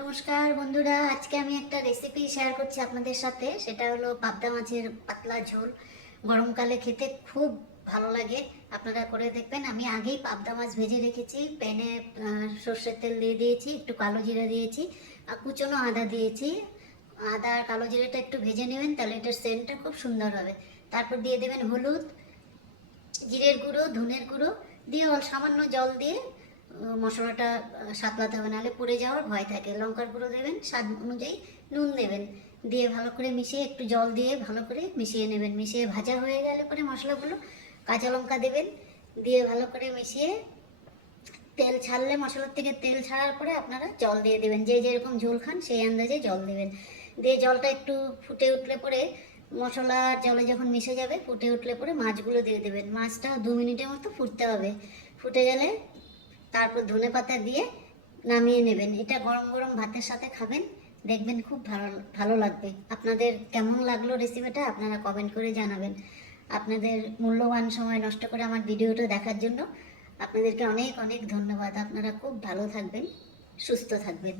নমস্কার বন্ধুরা, আজকে আমি একটা রেসিপি শেয়ার করছি আপনাদের সাথে। সেটা হলো পাবদা মাছের পাতলা ঝোল। গরমকালে খেতে খুব ভালো লাগে। আপনারা করে দেখবেন। আমি আগেই পাবদা মাছ ভেজে রেখেছি। প্যানে সর্ষের তেল দিয়ে দিয়েছি, একটু কালো জিরা দিয়েছি, আর কুচনো আদা দিয়েছি। আদা আর কালো জিরাটা একটু ভেজে নেবেন, তাহলে এটার সেন্টটা খুব সুন্দর হবে। তারপর দিয়ে দেবেন হলুদ, জিরের গুঁড়ো, ধনের গুঁড়ো, দিয়ে সামান্য জল দিয়ে মশলাটা সাতলাতে হবে, নাহলে পুড়ে যাওয়ার ভয় থাকে। লঙ্কার গুঁড়ো দেবেন, স্বাদ অনুযায়ী নুন দেবেন। দিয়ে ভালো করে মিশিয়ে একটু জল দিয়ে ভালো করে মিশিয়ে নেবেন। মিশিয়ে ভাজা হয়ে গেলে পরে মশলাগুলো কাঁচা লঙ্কা দেবেন। দিয়ে ভালো করে মিশিয়ে তেল ছাড়লে, মশলার থেকে তেল ছাড়ার পরে আপনারা জল দিয়ে দেবেন। যে যেরকম ঝোল খান, সেই আন্দাজে জল দেবেন। দিয়ে জলটা একটু ফুটে উঠলে পরে মশলা জলে যখন মিশে যাবে, ফুটে উঠলে পরে মাছগুলো দিয়ে দেবেন। মাছটা দু মিনিটের মতো ফুটতে হবে। ফুটে গেলে তারপর ধনে পাতা দিয়ে নামিয়ে নেবেন। এটা গরম গরম ভাতের সাথে খাবেন। দেখবেন খুব ভালো ভালো লাগবে। আপনাদের কেমন লাগল রেসিপিটা আপনারা কমেন্ট করে জানাবেন। আপনাদের মূল্যবান সময় নষ্ট করে আমার ভিডিওটা দেখার জন্য আপনাদেরকে অনেক অনেক ধন্যবাদ। আপনারা খুব ভালো থাকবেন, সুস্থ থাকবেন।